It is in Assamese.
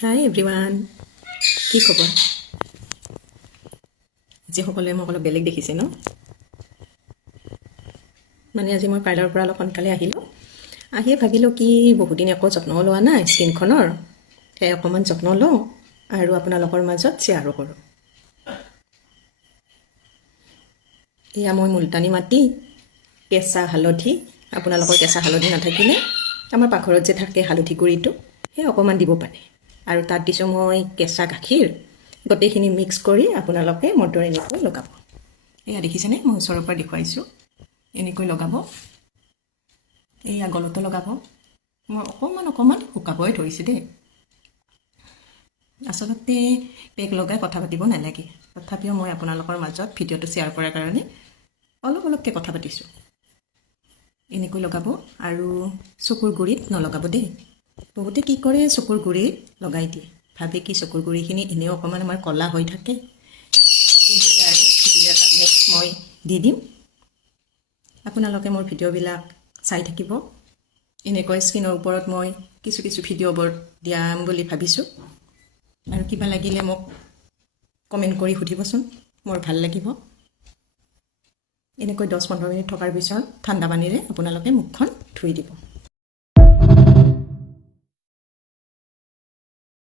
হাই এভৰিৱান, কি খবৰ? আজি সকলোৱে মোক অলপ বেলেগ দেখিছে ন? মানে আজি মই পাৰ্লাৰৰ পৰা অলপ সোনকালে আহিলোঁ। আহিয়ে ভাবিলোঁ কি বহুদিন একো যত্নও লোৱা নাই স্কিনখনৰ, সেয়ে অকণমান যত্ন লওঁ আৰু আপোনালোকৰ মাজত শ্বেয়াৰো কৰোঁ। এয়া মই মুলতানী মাটি, কেঁচা হালধি, আপোনালোকৰ কেঁচা হালধি নাথাকিলে আমাৰ পাকঘৰত যে থাকে হালধি গুড়িটো, সেই অকণমান দিব পাৰে। আৰু তাত দিছোঁ মই কেঁচা গাখীৰ, গোটেইখিনি মিক্স কৰি আপোনালোকে মোৰ দৰে এনেকৈ লগাব। এয়া দেখিছেনে, মই ওচৰৰ পৰা দেখুৱাইছোঁ। এনেকৈ লগাব, এয়া গলতো লগাব। মই অকণমান শুকাবই ধৰিছোঁ দেই। আচলতে পেক লগাই কথা পাতিব নালাগে, তথাপিও মই আপোনালোকৰ মাজত ভিডিঅ'টো শ্বেয়াৰ কৰাৰ কাৰণে অলপকৈ কথা পাতিছোঁ। এনেকৈ লগাব আৰু চকুৰ গুৰিত নলগাব দেই। বহুতে কি কৰে, চকুৰ গুৰিত লগাই দিয়ে, ভাবে কি চকুৰ গুৰিখিনি এনেও অকণমান আমাৰ ক'লা হৈ থাকে, কিন্তু আৰু ভিডিঅ' এটা নেক্সট মই দি দিম, আপোনালোকে মোৰ ভিডিঅ'বিলাক চাই থাকিব। এনেকৈ স্ক্ৰীনৰ ওপৰত মই কিছু ভিডিঅ'বোৰ দিয়াম বুলি ভাবিছোঁ। আৰু কিবা লাগিলে মোক কমেণ্ট কৰি সুধিবচোন, মোৰ ভাল লাগিব। এনেকৈ 10-15 মিনিট থকাৰ পিছত ঠাণ্ডা পানীৰে আপোনালোকে মুখখন ধুই দিব।